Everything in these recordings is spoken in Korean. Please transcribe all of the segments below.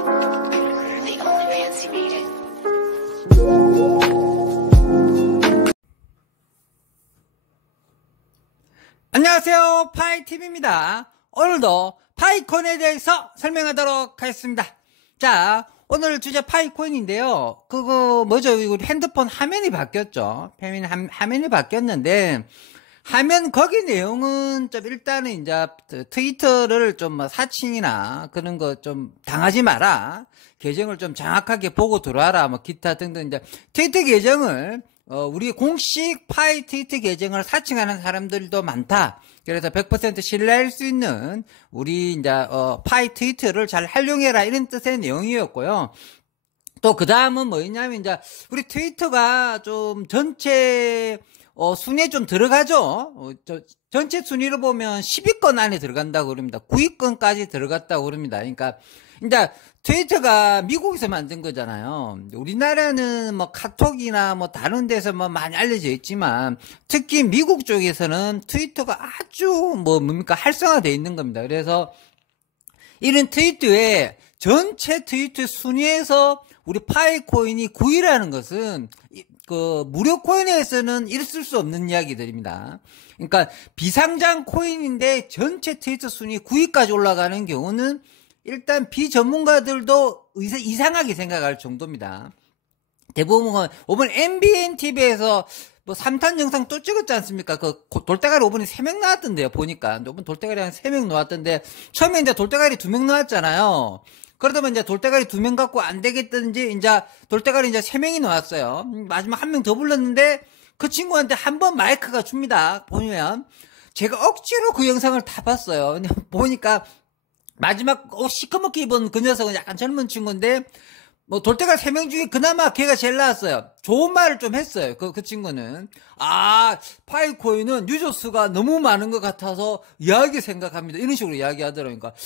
The only fancy made it. 안녕하세요, 파이TV입니다. 오늘도 파이콘에 대해서 설명하도록 하겠습니다. 자, 오늘 주제 파이코인인데요. 뭐죠? 우리 핸드폰 화면이 바뀌었죠. 화면이 바뀌었는데, 화면 거기 내용은 좀 일단은 이제 트위터를 좀 사칭이나 그런 거 좀 당하지 마라. 계정을 좀 정확하게 보고 들어와라. 뭐 기타 등등 이제 트위터 계정을 우리 공식 파이 트위터 계정을 사칭하는 사람들도 많다. 그래서 100% 신뢰할 수 있는 우리 이제 파이 트위터를 잘 활용해라 이런 뜻의 내용이었고요. 또 그 다음은 뭐였냐면 이제 우리 트위터가 좀 전체 순위에 좀 들어가죠. 전체 순위로 보면 10위권 안에 들어간다고 그럽니다. 9위권까지 들어갔다고 그럽니다. 그러니까 이제 트위터가 미국에서 만든 거잖아요. 우리나라는 뭐 카톡이나 뭐 다른 데서 뭐 많이 알려져 있지만 특히 미국 쪽에서는 트위터가 아주 뭡니까 활성화되어 있는 겁니다. 그래서 이런 트위터에 전체 트위터 순위에서 우리 파이코인이 9위라는 것은 무료 코인에서는 있을 수 없는 이야기들입니다. 그러니까 비상장 코인인데 전체 트위터 순위 9위까지 올라가는 경우는 일단 비전문가들도 이상하게 생각할 정도입니다. 대부분, 이번 MBN TV에서 뭐 3탄 영상 또 찍었지 않습니까? 돌대가리 5번에 3명 나왔던데요, 보니까. 이번 돌대가리 한 3명 나왔던데, 처음에 이제 돌대가리 2명 나왔잖아요. 그러다면 이제 돌대가리 2명 갖고 안 되겠던지, 이제 돌대가리 이제 3명이 나왔어요. 마지막 1명 더 불렀는데, 그 친구한테 한 번 마이크가 줍니다. 보면. 제가 억지로 그 영상을 다 봤어요. 보니까, 마지막 시커멓게 입은 그 녀석은 약간 젊은 친구인데 뭐 돌대가리 3명 중에 그나마 걔가 제일 나았어요. 좋은 말을 좀 했어요. 그 친구는 파이코인은 유저 수가 너무 많은 것 같아서 이야기 생각합니다. 이런 식으로 이야기하더라고요. 그러니까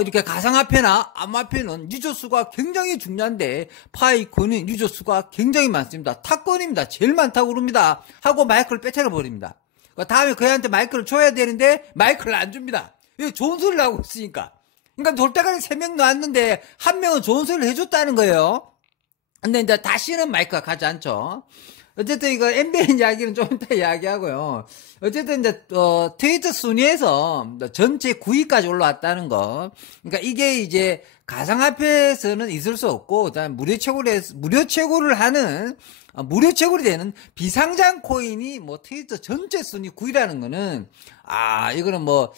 이렇게 가상화폐나 암호화폐는 유저 수가 굉장히 중요한데 파이코인은 유저 수가 굉장히 많습니다. 탑권입니다. 제일 많다고 그럽니다. 하고 마이크를 빼차려 버립니다. 다음에 그애한테 마이크를 줘야 되는데 마이크를 안 줍니다. 이거 좋은 소리를 하고 있으니까. 그러니까 돌대가리 3명 나왔는데 1명은 좋은 소리를 해줬다는 거예요. 근데 이제 다시는 마이크가 가지 않죠. 어쨌든 이거 MBN 이야기는 좀 이따 이야기하고요. 어쨌든 이제 트위터 순위에서 전체 9위까지 올라왔다는 거. 그러니까 이게 이제 가상화폐에서는 있을 수 없고, 그다음 무료 채굴을 하는 무료 채굴이 되는 비상장 코인이 뭐 트위터 전체 순위 9위라는 거는 이거는 뭐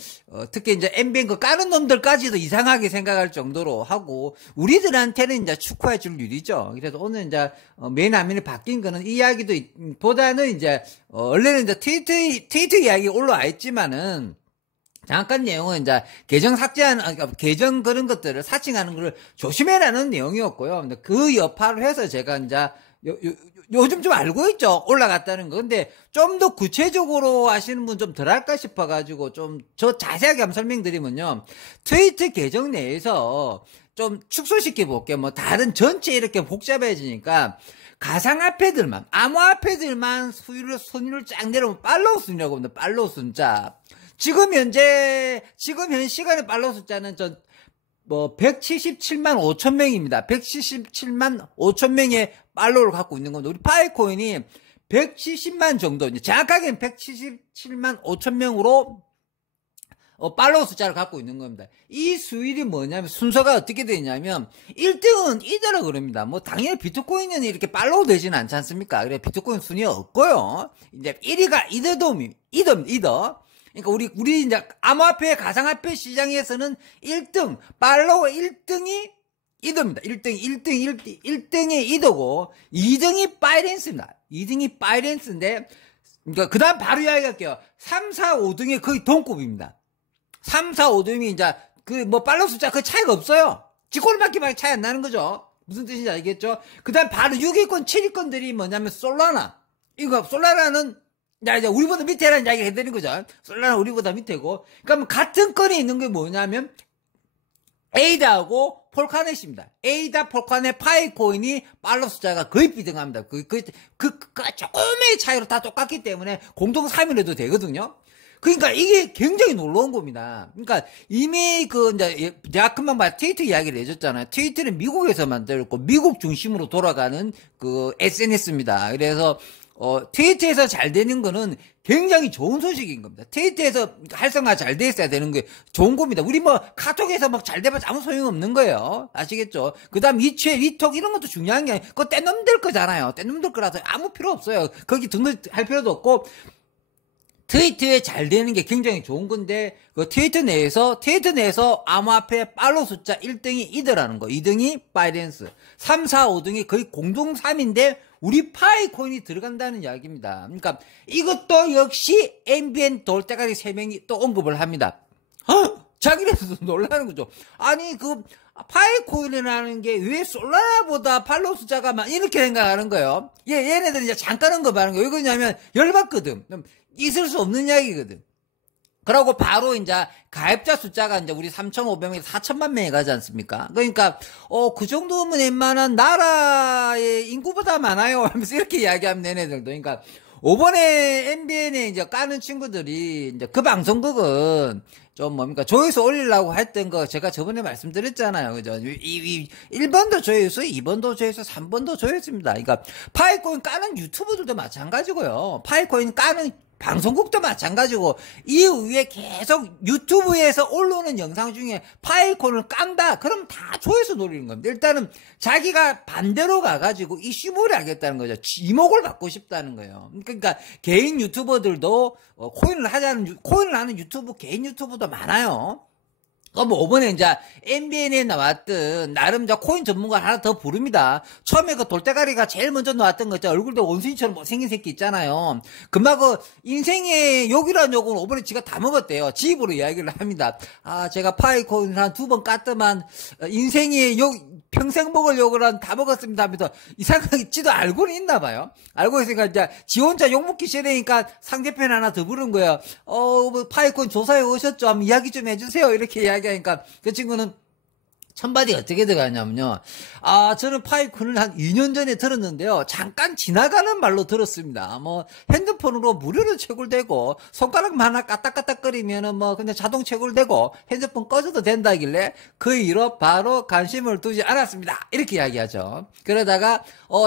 특히 이제 MBN 그 까는 놈들까지도 이상하게 생각할 정도로 하고 우리들한테는 이제 축하해 줄 일이죠. 그래서 오늘 이제 메인 화면이 바뀐 거는 이 이야기도 보다는 이제 원래는 이제 트위터 이야기 올라와 있지만은 잠깐 내용은 이제 계정 계정 그런 것들을 사칭하는 걸 조심해라는 내용이었고요. 근데 그 여파를 해서 제가 이제 요즘 좀 알고 있죠. 올라갔다는 거. 근데 좀 더 구체적으로 하시는 분 좀 덜 할까 싶어가지고 좀 저 자세하게 한번 설명드리면요. 트위터 계정 내에서 좀 축소시켜 볼게요. 뭐 다른 전체 이렇게 복잡해지니까 가상화폐들만, 암호화폐들만 순위를 쫙 내려오면 팔로우 순위라고 합니다. 팔로우 숫자. 지금 현 시간의 팔로우 숫자는 177만 5천 명입니다. 177만 5천 명의 팔로우를 갖고 있는 겁니다. 우리 파이코인이 170만 정도, 정확하게는 177만 5천 명으로 팔로우 숫자를 갖고 있는 겁니다. 이 수율이 뭐냐면 순서가 어떻게 되냐면 1등은 이더라 그럽니다. 뭐 당연히 비트코인은 이렇게 팔로우 되지는 않지 않습니까? 그래 비트코인 순위가 없고요. 이제 1위가 이더. 그러니까 우리 이제 암호화폐 가상화폐 시장에서는 1등 팔로워 1등이 이더입니다. 1등이 이더고 2등이 바이낸스입니다. 2등이 바이낸스인데 그러니까 그다음 바로 이야기할게요. 3, 4, 5등이 거의 동급입니다. 3, 4, 5등이 이제 팔로우 숫자 그 차이가 없어요. 쥐꼬리밖에 차이 안 나는 거죠. 무슨 뜻인지 알겠죠? 그다음 바로 6위권, 7위권들이 뭐냐면 솔라나. 솔라나는 이제 우리보다 밑에라는 이야기를 해드리는 거죠. 솔라나 우리보다 밑에고. 그러니까 같은 건이 있는 게 뭐냐면 에이다하고 폴카넷입니다. 에이다, 폴카넷, 파이코인이 팔로우 숫자가 거의 비등합니다. 조금의 차이로 다 똑같기 때문에 공동 3위를 해도 되거든요. 그러니까 이게 굉장히 놀라운 겁니다. 그러니까 이미 이제 내가 금방 트위터 이야기를 해줬잖아요. 트위터는 미국에서 만들었고 미국 중심으로 돌아가는 SNS입니다. 그래서 트위터에서 잘 되는 거는 굉장히 좋은 소식인 겁니다. 트위터에서 활성화 잘 돼 있어야 되는 게 좋은 겁니다. 우리 카톡에서 잘 돼봐야 아무 소용없는 거예요. 아시겠죠? 그 다음 위톡 이런 것도 중요한 게 아니에요. 그거 떼놈들 거잖아요. 떼놈들 거라서 아무 필요 없어요. 거기 등록할 필요도 없고, 트위터에 잘 되는 게 굉장히 좋은 건데, 트위터 내에서 암호화폐 팔로우 숫자 1등이 이더라는 거. 2등이 바이낸스. 3, 4, 5등이 거의 공동 3인데, 우리 파이코인이 들어간다는 이야기입니다. 그러니까 이것도 역시 MBN 돌대가리 3명이 또 언급을 합니다. 자기네들도 놀라는 거죠. 아니 파이코인이라는 게 왜 솔라나보다 팔로우 숫자가 이렇게 생각하는 거예요. 얘네들이 이제 잠깐 언급하는 거예요. 왜 그러냐면 열받거든. 있을 수 없는 이야기거든. 그러고 바로 이제 가입자 숫자가 이제 우리 3,500명에서 4천만 명이 가지 않습니까? 그러니까 그 정도면 웬만한 나라의 인구보다 많아요 하면서 이렇게 이야기하면 얘네들도. 그러니까 이번에 MBN에 이제 까는 친구들이 이제 그 방송국은 좀 조회수 올리려고 했던 거 제가 저번에 말씀드렸잖아요. 그죠? 1번도 조회수, 2번도 조회수, 3번도 조회수입니다. 그러니까 파이코인 까는 유튜버들도 마찬가지고요. 파이코인 까는 방송국도 마찬가지고, 이후에 계속 유튜브에서 올라오는 영상 중에 파이콘을 깐다? 그럼 다 조회수 노리는 겁니다. 일단은 자기가 반대로 가가지고 이슈몰이 하겠다는 거죠. 지목을 받고 싶다는 거예요. 그러니까 개인 유튜버들도 코인을 하는 유튜브, 개인 유튜버도 많아요. 이번에 이제 MBN에 나왔던 나름 코인 전문가 하나 더 부릅니다. 처음에 돌대가리가 제일 먼저 나왔던 거 있죠. 얼굴도 원숭이처럼 못생긴 새끼 있잖아요. 인생의 욕이라는 욕은 이번에 지가 다 먹었대요. 지 입으로 이야기를 합니다. 제가 파이코인 한 2번 깠더만 인생의 욕 평생 먹을 욕을 다 먹었습니다 하면서 이상하게 지도 알고는 있나 봐요. 알고 있으니까 이제 지 혼자 욕 먹기 싫으니까 상대편 하나 더 부른 거예요. 파이콘 조사해 오셨죠? 한번 이야기 좀 해주세요. 이렇게 이야기하니까 그 친구는 첫마디 어떻게 들어가냐면요. 저는 파이콘을 한 2년 전에 들었는데요. 잠깐 지나가는 말로 들었습니다. 핸드폰으로 무료로 채굴되고, 손가락만 하나 까딱까딱거리면은 그냥 자동 채굴되고, 핸드폰 꺼져도 된다길래, 그 이후로 바로 관심을 두지 않았습니다. 이렇게 이야기하죠. 그러다가,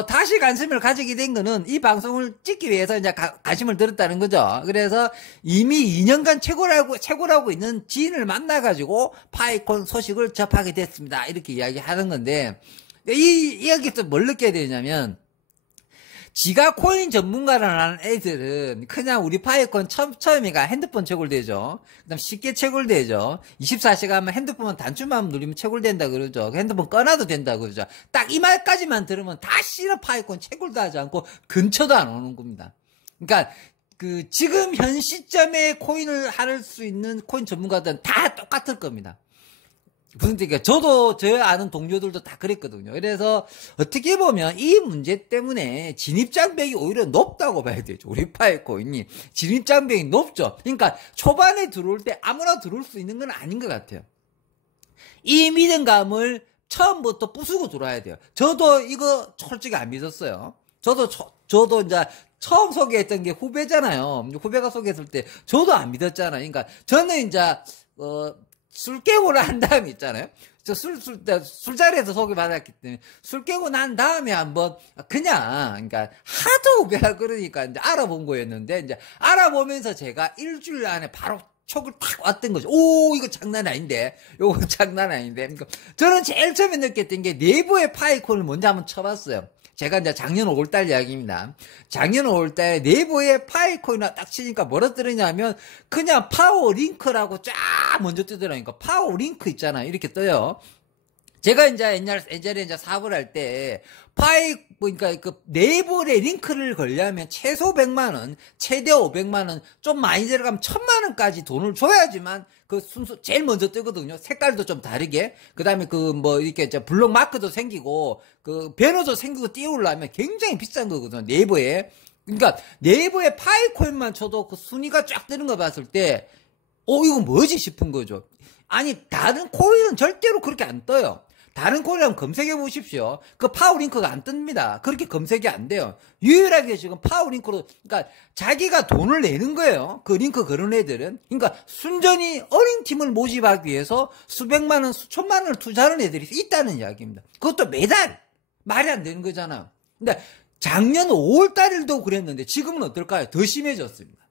다시 관심을 가지게 된 거는 이 방송을 찍기 위해서 이제 관심을 들었다는 거죠. 그래서 이미 2년간 채굴하고 있는 지인을 만나가지고, 파이콘 소식을 접하게 됐습니다. 이렇게 이야기하는 건데, 이 이야기에서 뭘 느껴야 되냐면, 지가 코인 전문가라는 애들은 그냥 우리 파이콘 처음이가 핸드폰 채굴되죠. 그 다음 쉽게 채굴되죠. 24시간만 핸드폰만 단추만 누르면 채굴된다 그러죠. 핸드폰 꺼놔도 된다 그러죠. 딱 이 말까지만 들으면 다시는 파이콘 채굴도 하지 않고 근처도 안 오는 겁니다. 그러니까 지금 현 시점에 코인을 할 수 있는 코인 전문가들은 다 똑같을 겁니다. 무슨 뜻이야? 저도 저 아는 동료들도 다 그랬거든요. 그래서 어떻게 보면 이 문제 때문에 진입장벽이 오히려 높다고 봐야 되죠. 우리 파이코인이 진입장벽이 높죠. 그러니까 초반에 들어올 때 아무나 들어올 수 있는 건 아닌 것 같아요. 이 믿음감을 처음부터 부수고 들어와야 돼요. 저도 이거 솔직히 안 믿었어요. 저도 이제 처음 소개했던 게 후배잖아요. 후배가 소개했을 때 저도 안 믿었잖아요. 그러니까 저는 이제 술 깨고 난 다음에 있잖아요. 술자리에서 소개받았기 때문에 술 깨고 난 다음에 한번 그러니까 하도 후배가 그러니까 이제 알아본 거였는데, 이제 알아보면서 제가 일주일 안에 바로 촉을 탁 왔던 거죠. 이거 장난 아닌데. 요거 장난 아닌데. 그러니까 저는 제일 처음에 느꼈던 게 네이버의 파이콘을 먼저 한번 쳐봤어요. 제가 이제 작년 5월달 이야기입니다. 작년 5월달에 네이버에 파이코인을 딱 치니까 뭐라 뜨느냐면 그냥 파워링크라고 쫙 먼저 뜨더라니까. 파워링크 있잖아요. 이렇게 떠요. 제가 이제 옛날에 이제 사업을 할 때 그러니까 네이버에 링크를 걸려면 최소 100만 원, 최대 500만 원, 좀 많이 들어가면 1000만 원까지 돈을 줘야지만 그 순서 제일 먼저 뜨거든요. 색깔도 좀 다르게. 그다음에 이렇게 블록 마크도 생기고 배너도 생기고 띄우려면 굉장히 비싼 거거든요. 네이버에. 그러니까 네이버에 파이코인만 쳐도 그 순위가 쫙 뜨는 거 봤을 때 이거 뭐지 싶은 거죠. 아니 다른 코인은 절대로 그렇게 안 떠요. 다른 코인을 검색해 보십시오. 그 파워링크가 안 뜹니다. 그렇게 검색이 안 돼요. 유일하게 지금 파워링크로, 그러니까 자기가 돈을 내는 거예요. 그 링크 그런 애들은. 그러니까 순전히 어린 팀을 모집하기 위해서 수백만 원, 수천만 원을 투자하는 애들이 있다는 이야기입니다. 그것도 매달 말이 안 되는 거잖아요. 근데 작년 5월 달에도 그랬는데 지금은 어떨까요? 더 심해졌습니다.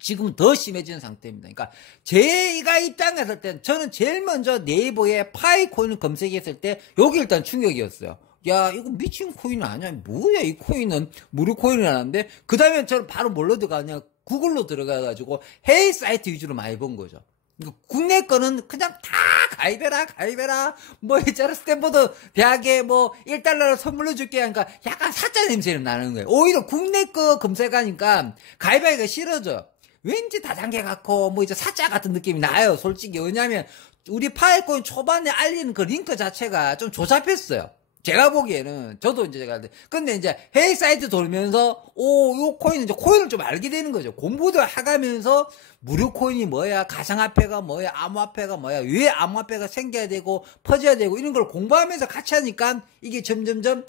지금은 더 심해진 상태입니다. 그러니까 제가 입장했을 땐 저는 제일 먼저 네이버에 파이코인을 검색했을 때 여기 일단 충격이었어요. 야, 이거 미친 코인 아니야? 뭐야, 이 코인은 무료 코인이라는데. 그 다음에 저는 바로 뭘로 들어가냐? 구글로 들어가가지고 해외 사이트 위주로 많이 본 거죠. 국내 거는 그냥 다 가입해라. 뭐 있잖아, 스탠퍼드 대학에 뭐 1달러를 선물로 줄게 하니까 약간 사짜 냄새는 나는 거예요. 오히려 국내 거 검색하니까 가입하기가 싫어져. 왠지 다단계 같고 뭐 이제 사짜 같은 느낌이 나요, 솔직히. 왜냐면 우리 파이코인 초반에 알리는 그 링크 자체가 좀 조잡했어요. 제가 보기에는. 저도 이제 근데 이제 해외 사이트 돌면서 요 코인은 이제 코인을 좀 알게 되는 거죠. 공부도 해가면서 무료 코인이 뭐야, 가상화폐가 뭐야, 암호화폐가 뭐야, 왜 암호화폐가 생겨야 되고 퍼져야 되고 이런 걸 공부하면서 같이 하니까 이게 점점점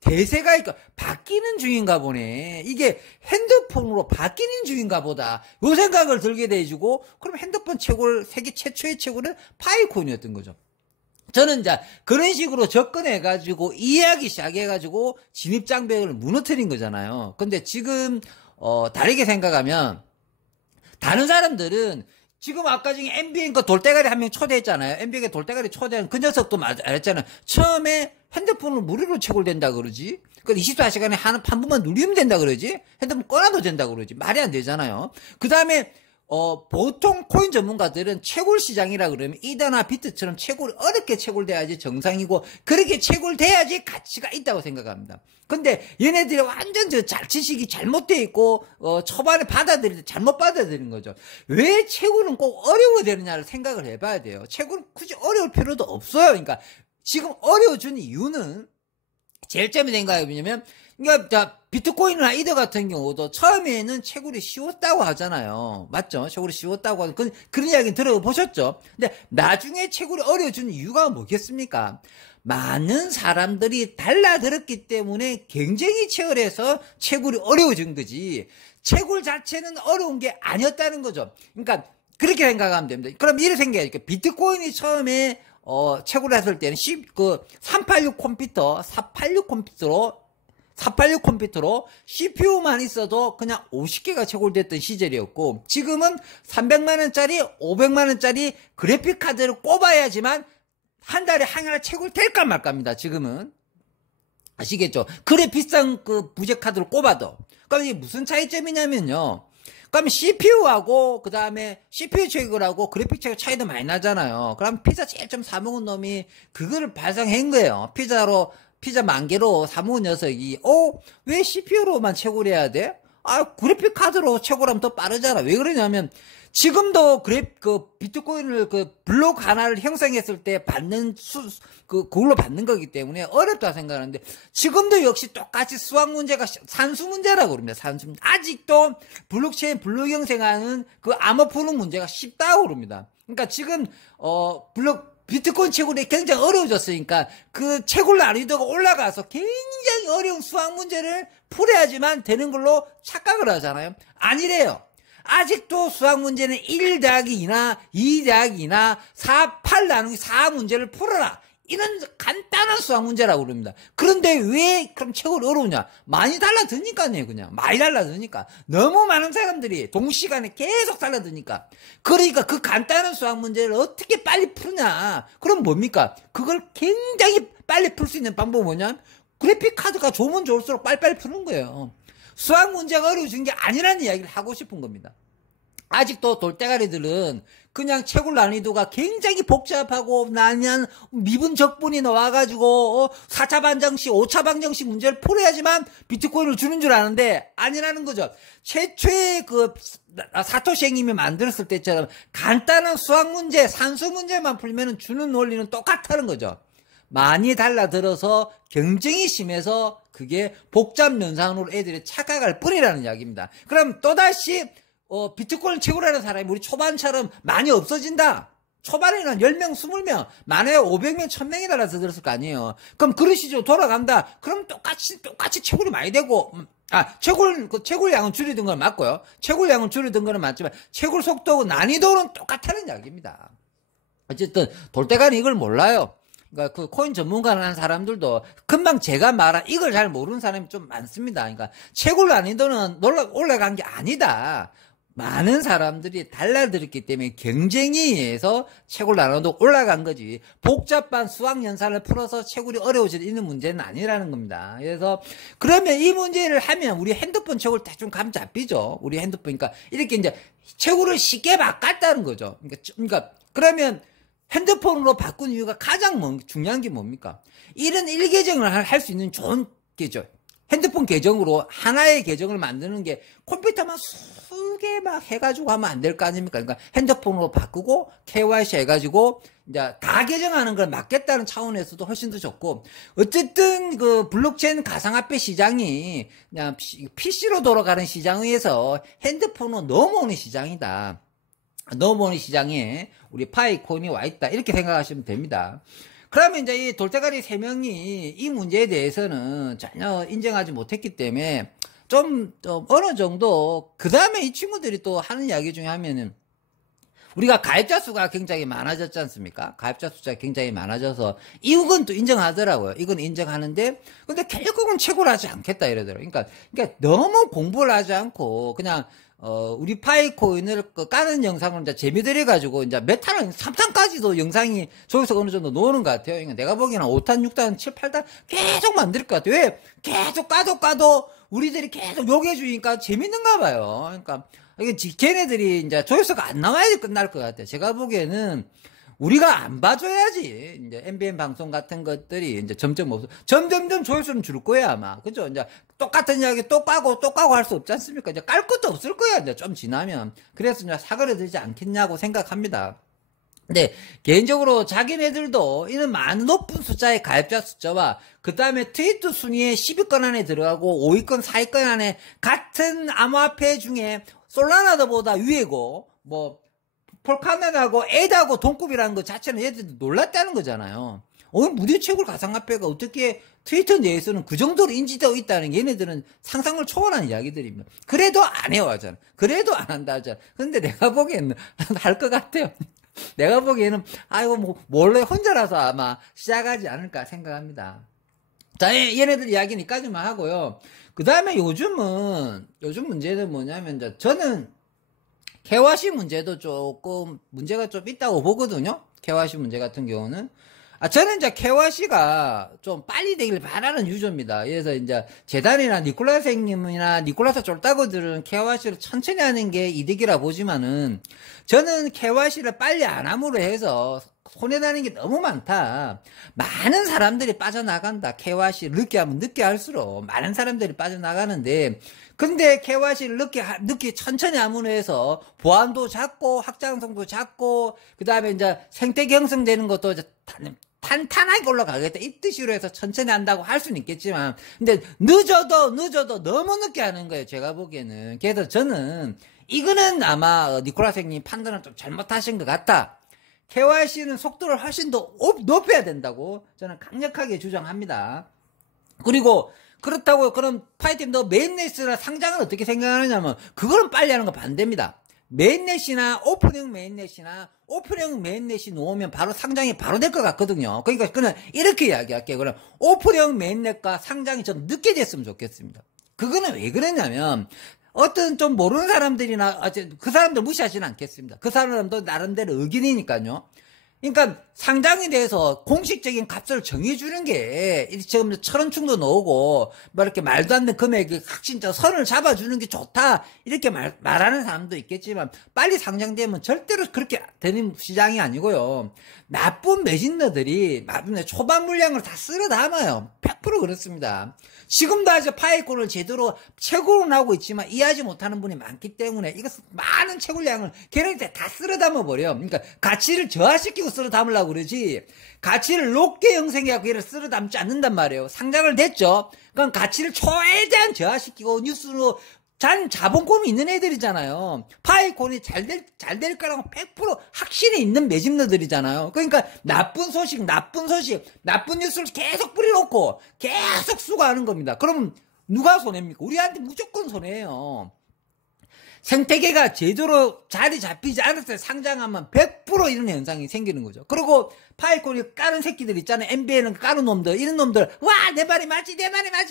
대세가 바뀌는 중인가 보네. 이게 핸드폰으로 바뀌는 중인가 보다. 요 생각을 들게 돼주고, 그럼 핸드폰 최고를, 세계 최초의 최고는 파이코인이었던 거죠. 저는 이제 그런 식으로 접근해가지고 이해하기 시작해가지고 진입장벽을 무너뜨린 거잖아요. 근데 지금, 다르게 생각하면, 다른 사람들은 지금 아까 중에 MBN 그 돌대가리 한 명 초대했잖아요. MBN 돌대가리 초대한 그 녀석도 말했잖아요. 처음에 핸드폰을 무료로 채굴된다 그러지. 그 24시간에 한 번만 누르면 된다 그러지. 핸드폰 꺼놔도 된다 그러지. 말이 안 되잖아요. 그 다음에 보통 코인 전문가들은 채굴 시장이라 그러면 이더나 비트처럼 채굴이 어렵게 채굴돼야지 정상이고, 그렇게 채굴돼야지 가치가 있다고 생각합니다. 근데 얘네들이 완전 지식이 잘못되어 있고, 초반에 잘못 받아들인 거죠. 왜 채굴은 꼭 어려워야 되느냐를 생각을 해봐야 돼요. 채굴은 굳이 어려울 필요도 없어요. 그러니까 지금 어려워진 이유는 제일 점이 된 거예요. 왜냐면, 그러니까 비트코인이나 이더 같은 경우도 처음에는 채굴이 쉬웠다고 하잖아요. 맞죠? 채굴이 쉬웠다고 하는 그런 이야기 들어보셨죠? 근데 나중에 채굴이 어려워진 이유가 뭐겠습니까? 많은 사람들이 달라들었기 때문에 경쟁이 치열해서 채굴이 어려워진 거지, 채굴 자체는 어려운 게 아니었다는 거죠. 그러니까 그렇게 생각하면 됩니다. 그럼 이렇게 생각해야죠. 비트코인이 처음에 채굴을 했을 때는 386 컴퓨터로 CPU만 있어도 그냥 50개가 채굴됐던 시절이었고, 지금은 300만원짜리, 500만원짜리 그래픽 카드를 꼽아야지만 한 달에 하나 채굴될까 말까입니다. 지금은. 아시겠죠? 그래 비싼 그 부재 카드를 꼽아도. 그럼 이게 무슨 차이점이냐면요. 그러면 CPU하고 그 다음에 CPU 채굴하고 그래픽 채굴 차이도 많이 나잖아요. 그럼 피자 제일 좀 사먹은 놈이 그거를 발상한 거예요. 피자 10,000개로 사먹은 녀석이, 왜 CPU로만 채굴해야 돼? 그래픽 카드로 채굴하면 더 빠르잖아. 왜 그러냐면, 지금도 비트코인을 블록 하나를 형성했을 때 받는 그걸로 받는 거기 때문에 어렵다 생각하는데, 지금도 역시 똑같이 수학 문제가 산수 문제라고 그럽니다. 산수 문제. 아직도 블록체인 블록 형성하는 그 암호 푸는 문제가 쉽다고 그럽니다. 그러니까 지금, 비트코인 채굴이 굉장히 어려워졌으니까 그 채굴 난이도가 올라가서 굉장히 어려운 수학 문제를 풀어야지만 되는 걸로 착각을 하잖아요. 아니래요. 아직도 수학 문제는 1 더하기 2나 2 더하기 2나 8 나누기 4 문제를 풀어라, 이런 간단한 수학 문제라고 그럽니다. 그런데 왜 그럼 채굴이 어려우냐? 많이 달라드니까요. 그냥 많이 달라드니까. 너무 많은 사람들이 동시간에 계속 달라드니까. 그러니까 그 간단한 수학 문제를 어떻게 빨리 푸냐? 그럼 뭡니까? 그걸 굉장히 빨리 풀 수 있는 방법은 뭐냐? 그래픽 카드가 좋으면 좋을수록 빨리빨리 푸는 거예요. 수학 문제가 어려워진 게 아니라는 이야기를 하고 싶은 겁니다. 아직도 돌대가리들은 그냥 채굴 난이도가 굉장히 복잡하고 나면 미분 적분이 나와가지고 4차 반정식, 5차 반정식 문제를 풀어야지만 비트코인을 주는 줄 아는데 아니라는 거죠. 최초의 사토시 형님이 만들었을 때처럼 간단한 수학 문제, 산수 문제만 풀면 주는 원리는 똑같다는 거죠. 많이 달라들어서 경쟁이 심해서 그게 복잡 연산으로 애들이 착각할 뿐이라는 이야기입니다. 그럼 또다시 비트코인 채굴하는 사람이 우리 초반처럼 많이 없어진다. 초반에는 10명, 20명, 많아야 500명, 1000명이 달라서 들었을 거 아니에요. 그럼 그러시죠. 돌아간다. 그럼 똑같이 채굴이 많이 되고, 채굴량은 줄이던 건 맞고요. 채굴량은 줄이던 거는 맞지만, 채굴 속도고 난이도는 똑같다는 이야기입니다. 어쨌든, 돌대가는 이걸 몰라요. 그러니까 그 코인 전문가를 한 사람들도 금방 제가 말한 이걸 잘 모르는 사람이 좀 많습니다. 그러니까 채굴 난이도는 올라간 게 아니다. 많은 사람들이 달라들었기 때문에 경쟁에 의해서 채굴 난이도 올라간 거지. 복잡한 수학 연산을 풀어서 채굴이 어려워지는 문제는 아니라는 겁니다. 그래서 그러면 이 문제를 하면 우리 핸드폰 채굴 대충 감 잡히죠. 우리 핸드폰. 그러니까 이렇게 이제 채굴을 쉽게 바꿨다는 거죠. 그러니까 그러면 핸드폰으로 바꾼 이유가 가장 중요한 게 뭡니까? 이런 일계정을 할 수 있는 좋은 계정. 핸드폰 계정으로 하나의 계정을 만드는 게 컴퓨터만 수개 막 해가지고 하면 안 될 거 아닙니까? 그러니까 핸드폰으로 바꾸고 KYC 해가지고 이제 다 계정하는 걸 막겠다는 차원에서도 훨씬 더 좋고, 어쨌든 그 블록체인 가상화폐 시장이 그냥 PC로 돌아가는 시장에서 핸드폰으로 넘어오는 시장이다. 넘어오는 시장에 우리 파이코인이 와 있다. 이렇게 생각하시면 됩니다. 그러면 이제 이 돌대가리 3명이 이 문제에 대해서는 전혀 인정하지 못했기 때문에 좀 어느 정도, 그 다음에 이 친구들이 또 하는 이야기 중에 하면은 우리가 가입자 수가 굉장히 많아졌지 않습니까? 가입자 숫자가 굉장히 많아져서 이건 또 인정하더라고요. 이건 인정하는데, 근데 결국은 채굴 하지 않겠다 이러더라고요. 그러니까 너무 공부를 하지 않고 그냥 우리 파이코인을 까는 영상을 이제 재미들여가지고, 이제 메타는 3탄까지도 영상이 저기서 어느 정도 나오는 것 같아요. 그러니까 내가 보기에는 5탄, 6탄, 7, 8탄 계속 만들 것 같아요. 왜? 계속 까도 우리들이 계속 욕해주니까 재밌는가 봐요. 그러니까, 이게 걔네들이 이제 조회수가 안 나와야지 끝날 것 같아요. 제가 보기에는 우리가 안 봐줘야지. 이제 MBN 방송 같은 것들이 이제 점점점 조회수는 줄 거야, 아마. 그죠? 이제 똑같은 이야기 또 까고 할 수 없지 않습니까? 이제 깔 것도 없을 거야, 이제 좀 지나면. 그래서 이제 사그라들지 않겠냐고 생각합니다. 근데 개인적으로 자기네들도 이런 많은 높은 숫자의 가입자 숫자와 그 다음에 트위터 순위에 10위권 안에 들어가고 5위권, 4위권 안에 같은 암호화폐 중에 솔라나도보다 위에고, 뭐 폴카나하고 에다하고 동급이라는 것 자체는 얘들도 놀랐다는 거잖아요. 무료 채굴 가상화폐가 어떻게 트위터 내에서는 그 정도로 인지되어 있다는 얘네들은 상상을 초월한 이야기들입니다. 그래도 안 해요 하잖아. 그래도 안 한다 하잖아. 근데 내가 보기에는 할 것 같아요. 내가 보기에는 몰래 혼자라서 아마 시작하지 않을까 생각합니다. 자, 얘네들 이야기는 여기까지만 하고요. 그 다음에 요즘 문제는 뭐냐면, 저는 KYC 문제도 조금 문제가 좀 있다고 보거든요. KYC 문제 같은 경우는. 저는 이제 KYC가 좀 빨리 되길 바라는 유저입니다. 그래서 이제 재단이나 니콜라스 형님이나 니콜라스 쫄따구들은 KYC를 천천히 하는 게 이득이라 보지만은, 저는 KYC를 빨리 안 함으로 해서 손해나는 게 너무 많다. 많은 사람들이 빠져나간다. KYC를 늦게 하면 늦게 할수록 많은 사람들이 빠져나가는데, 근데 KYC를 늦게 천천히 함으로 해서 보안도 작고 확장성도 작고, 그 다음에 이제 생태계 형성되는 것도 이제 탄탄하게 올라가겠다, 이 뜻으로 해서 천천히 한다고 할 수는 있겠지만, 근데 늦어도 너무 늦게 하는 거예요, 제가 보기에는. 그래서 저는 이거는 아마 니콜라스 형님 판단을 좀 잘못하신 것 같다. KYC는 속도를 훨씬 더 높여야 된다고 저는 강력하게 주장합니다. 그리고 그렇다고 그럼 파이팀도 메인넷이나 상장은 어떻게 생각하느냐면, 그거는 빨리 하는 거 반대입니다. 메인넷이나 오픈형 메인넷이 놓으면 바로 상장이 바로 될 것 같거든요. 그러니까 그는 이렇게 이야기할게요. 그럼 오픈형 메인넷과 상장이 좀 늦게 됐으면 좋겠습니다. 그거는 왜 그러냐면, 어떤 좀 모르는 사람들이나 그 사람들 무시하지는 않겠습니다. 그 사람도 나름대로 의견이니까요. 그러니까 상장에 대해서 공식적인 값을 정해주는 게, 지금 1,000원 충도 나오고 뭐 이렇게 말도 안 되는 금액이 진짜 선을 잡아주는 게 좋다, 이렇게 말하는 사람도 있겠지만, 빨리 상장되면 절대로 그렇게 되는 시장이 아니고요. 나쁜 매진러들이 초반 물량을 다 쓸어 담아요. 100% 그렇습니다. 지금도 아직 파이콘을 제대로 채굴은 하고 있지만 이해하지 못하는 분이 많기 때문에, 이거 많은 채굴량을 걔네한테 다 쓸어 담아버려. 그러니까 가치를 저하시키고 쓸어 담으려고 그러지, 가치를 높게 형성해갖고 얘를 쓸어 담지 않는단 말이에요. 상장을 됐죠? 그럼 가치를 최대한 저하시키고 뉴스로 자본금이 있는 애들이잖아요. 파이콘이 잘 될 거라고 100% 확신이 있는 매집너들이잖아요. 그러니까 나쁜 소식, 나쁜 뉴스를 계속 뿌려놓고 계속 수거하는 겁니다. 그럼 누가 손해입니까? 우리한테 무조건 손해예요. 생태계가 제대로 자리 잡히지 않았을 때 상장하면 100% 이런 현상이 생기는 거죠. 그리고 파이콘이 까는 새끼들 있잖아요. NBA는 까는 놈들, 이런 놈들, 와, 내 말이 맞지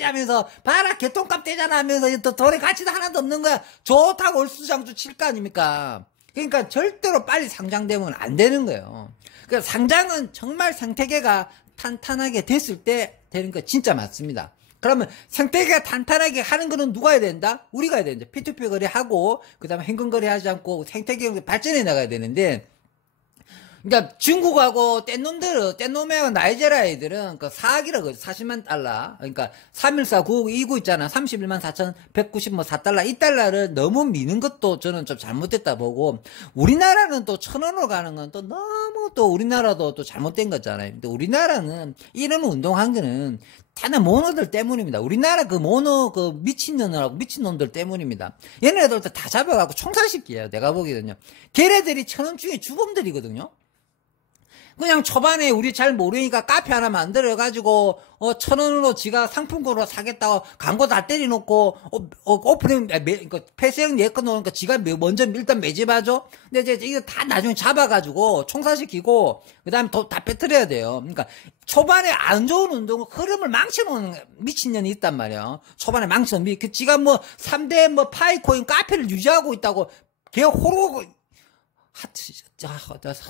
하면서, 봐라, 개똥값 되잖아 하면서, 또 돈의 가치도 하나도 없는 거야. 좋다고 얼쑤장수 칠 거 아닙니까? 그러니까 절대로 빨리 상장되면 안 되는 거예요. 그러니까 상장은 정말 생태계가 탄탄하게 됐을 때 되는 거 진짜 맞습니다. 그러면 생태계가 탄탄하게 하는 거는 누가 해야 된다? 우리가 해야 된다. P2P 거래하고, 그 다음에 현금 거래하지 않고 생태계 발전해 나가야 되는데, 그러니까 중국하고 뗏놈하고 나이제리아 애들은 그 4억이라고 40만 달러. 그러니까 314 929 있잖아. 31만 4,194달러. 이 달러를 너무 미는 것도 저는 좀 잘못됐다 보고, 우리나라는 또 1,000원으로 가는 건 또 너무 또 우리나라도 또 잘못된 거잖아요. 근데 우리나라는 이런 운동한 거는 다는 모노들 때문입니다. 우리나라 그 모노 그 미친년들하고 미친놈들 때문입니다. 얘네들 다 잡아갖고 총살시켜요. 내가 보기에는요. 걔네들이 1,000원 중에 주범들이거든요. 그냥 초반에 우리 잘 모르니까 카페 하나 만들어가지고 1,000원으로 지가 상품권으로 사겠다고 광고 다 때려놓고 오프닝 폐쇄형 예컨 놓으니까 지가 먼저 일단 매집하죠. 근데 이제 이거 다 나중에 잡아가지고 총사시키고 그다음에 다 빼뜨려야 돼요. 그러니까 초반에 안 좋은 운동 흐름을 망쳐놓은 미친년이 있단 말이에요. 초반에 망쳐놓은 지가 뭐 3대 파이코인 카페를 유지하고 있다고 걔 호로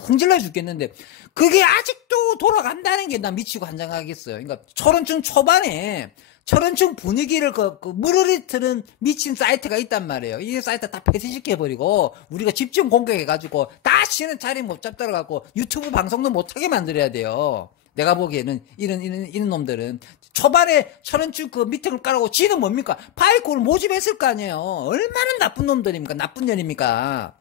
흥질나 죽겠는데 그게 아직도 돌아간다는 게 나 미치고 환장하겠어요. 그러니까 초런층 초반에 초런층 분위기를 물어리트는 미친 사이트가 있단 말이에요. 이 사이트 다 폐쇄시켜버리고 우리가 집중 공격해가지고 다시는 자리 못 잡더라고 유튜브 방송도 못하게 만들어야 돼요. 내가 보기에는 이런 놈들은 초반에 초런층 그 미팅을 깔고 지는 뭡니까? 파이콘을 모집했을 거 아니에요. 얼마나 나쁜 놈들입니까? 나쁜 년입니까?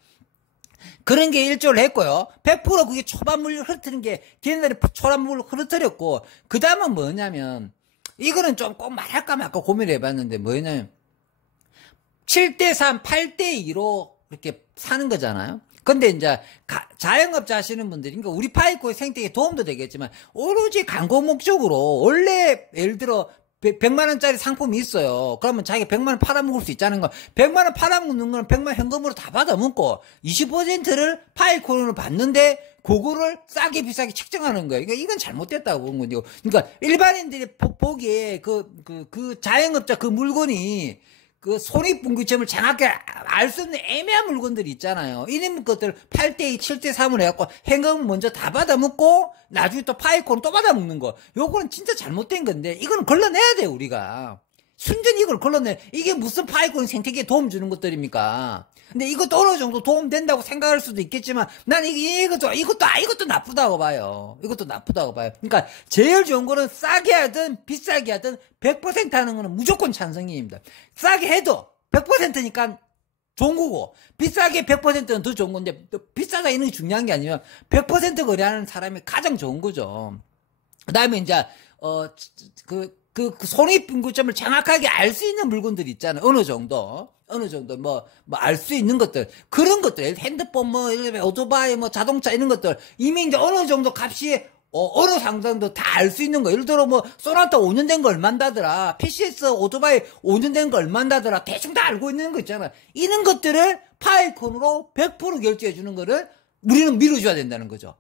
그런 게 일조를 했고요. 100% 그게 초반물을 흐르트는 게 걔네들이 초반물을 흐르트렸고 그 다음은 뭐냐면 이거는 좀 꼭 말할까 말까 고민을 해봤는데 뭐냐면 7대3, 8대2로 이렇게 사는 거잖아요. 근데 이제 자영업자 하시는 분들이 그러니까 우리 파이코의 생태계에 도움도 되겠지만 오로지 광고 목적으로 원래 예를 들어 100만원짜리 상품이 있어요. 그러면 자기가 100만원 팔아먹을 수 있다는 거. 100만원 팔아먹는 거는 100만원 현금으로 다 받아먹고 20%를 파이콘으로 받는데 그거를 싸게 비싸게 책정하는 거예요. 그러니까 이건 잘못됐다고 보는 거죠. 그러니까 일반인들이 보기에 그 자영업자 그 물건이 그 손익분기점을 정확히 알 수 없는 애매한 물건들이 있잖아요. 이런 것들 8대2, 7대3을 해갖고 현금을 먼저 다 받아먹고 나중에 또 파이콘을 또 받아먹는 거. 요거는 진짜 잘못된 건데 이건 걸러내야 돼요 우리가. 순전히 이걸 걸러내. 이게 무슨 파이콘 생태계에 도움 주는 것들입니까? 근데 이것도 어느 정도 도움된다고 생각할 수도 있겠지만 난 이것도 나쁘다고 봐요. 이것도 나쁘다고 봐요. 그러니까 제일 좋은 거는 싸게 하든 비싸게 하든 100% 하는 거는 무조건 찬성입니다. 싸게 해도 100%니까 좋은 거고 비싸게 100%는 더 좋은 건데 비싸다 이런 게 중요한 게 아니라 100% 거래하는 사람이 가장 좋은 거죠. 그 다음에 이제 그 손익분기점을 정확하게 알 수 있는 물건들이 있잖아요. 어느 정도 알 수 있는 것들 그런 것들 핸드폰 오토바이 자동차 이런 것들 이미 이제 어느 정도 값이 어느 상당도 다 알 수 있는 거. 예를 들어 소나타 5년 된 거 얼만다더라. PCS 오토바이 5년 된 거 얼만다더라. 대충 다 알고 있는 거 있잖아. 이런 것들을 파이콘으로 100% 결제해 주는 거를 우리는 밀어줘야 된다는 거죠.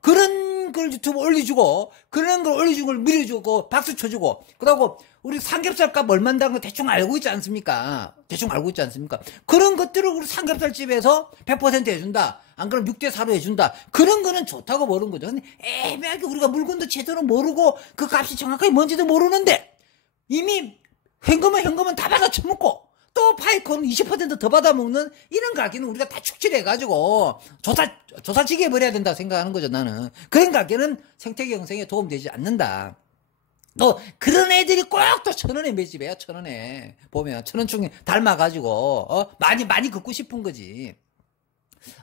그런 걸 유튜브 올려주고, 그런 걸 올려주고, 밀어주고, 박수 쳐주고, 그러고, 우리 삼겹살 값 얼만다는 거 대충 알고 있지 않습니까? 그런 것들을 우리 삼겹살집에서 100% 해준다. 안 그러면 6대4로 해준다. 그런 거는 좋다고 모르는 거죠. 근데 애매하게 우리가 물건도 제대로 모르고, 그 값이 정확하게 뭔지도 모르는데, 이미 현금은 다 받아 쳐먹고, 또 파이콘 20% 더 받아먹는 이런 가게는 우리가 다 축출해가지고 조사지게 해버려야 된다고 생각하는 거죠. 나는 그런 가게는 생태계 형성에 도움되지 않는다. 또 그런 애들이 꼭 또 1,000원에 매집해요. 1,000원에 보면 1,000원충 닮아가지고 많이 긋고 싶은 거지.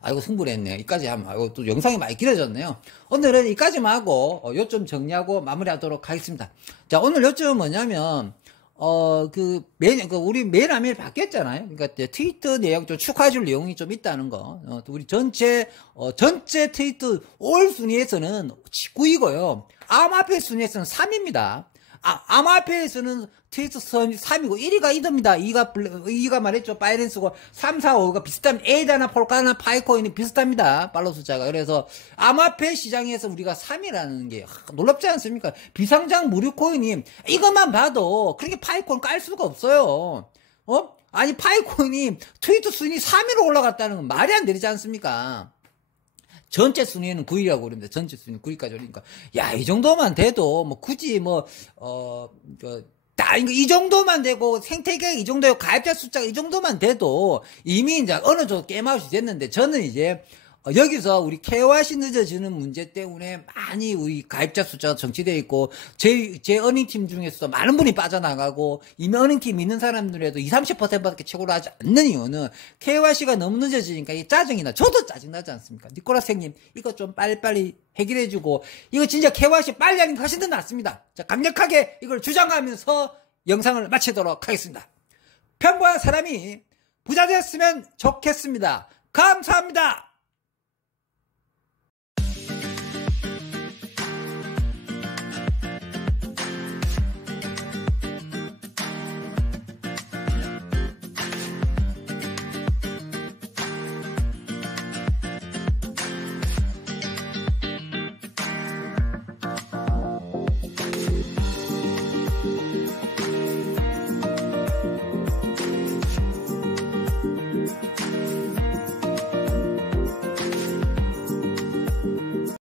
아이고 흥분했네요. 이까지 하면 아이고 또 영상이 많이 길어졌네요. 오늘은 이까지만 하고 요점 정리하고 마무리하도록 하겠습니다. 자 오늘 요점은 뭐냐면 우리 메일 아메일 바뀌었잖아요. 그러니까 트위터 내용 좀 축하해줄 내용이 좀 있다는 거. 우리 전체 트위터 올 순위에서는 19위고요. 암호화폐 순위에서는 3위입니다. 암호화폐에서는 트위터 선이 3위고 1위가 이더입니다. 2위가 말했죠. 바이낸스고 3, 4, 5가 비슷합니다. 에이다나 폴카나 파이코인이 비슷합니다. 팔로우 숫자가. 그래서 암호화폐 시장에서 우리가 3위라는 게 놀랍지 않습니까? 비상장 무료 코인이 이것만 봐도 그렇게 파이코인 깔 수가 없어요. 아니 파이코인이 트위터 순위 3위로 올라갔다는 건 말이 안 되지 않습니까? 전체 순위는 9위라고 그러는데 전체 순위 9위까지 올리니까 야, 이 정도만 돼도 뭐 굳이 이 정도만 되고 생태계 이 정도요, 가입자 숫자가 이 정도만 돼도 이미 이제 어느 정도 게임아웃이 됐는데, 저는 이제 여기서 우리 KYC 늦어지는 문제 때문에 많이 우리 가입자 숫자가 정치되어 있고, 제 어닝팀 중에서도 많은 분이 빠져나가고, 이미 어닝팀 있는 사람들에도 20, 30%밖에 최고로 하지 않는 이유는 KYC가 너무 늦어지니까 이 짜증이 저도 짜증나지 않습니까? 니꼬라스님, 이거 좀 빨리빨리 해결해주고, 이거 진짜 KYC 빨리 하는 게 훨씬 더 낫습니다. 자, 강력하게 이걸 주장하면서 영상을 마치도록 하겠습니다. 평범한 사람이 부자 됐으면 좋겠습니다. 감사합니다.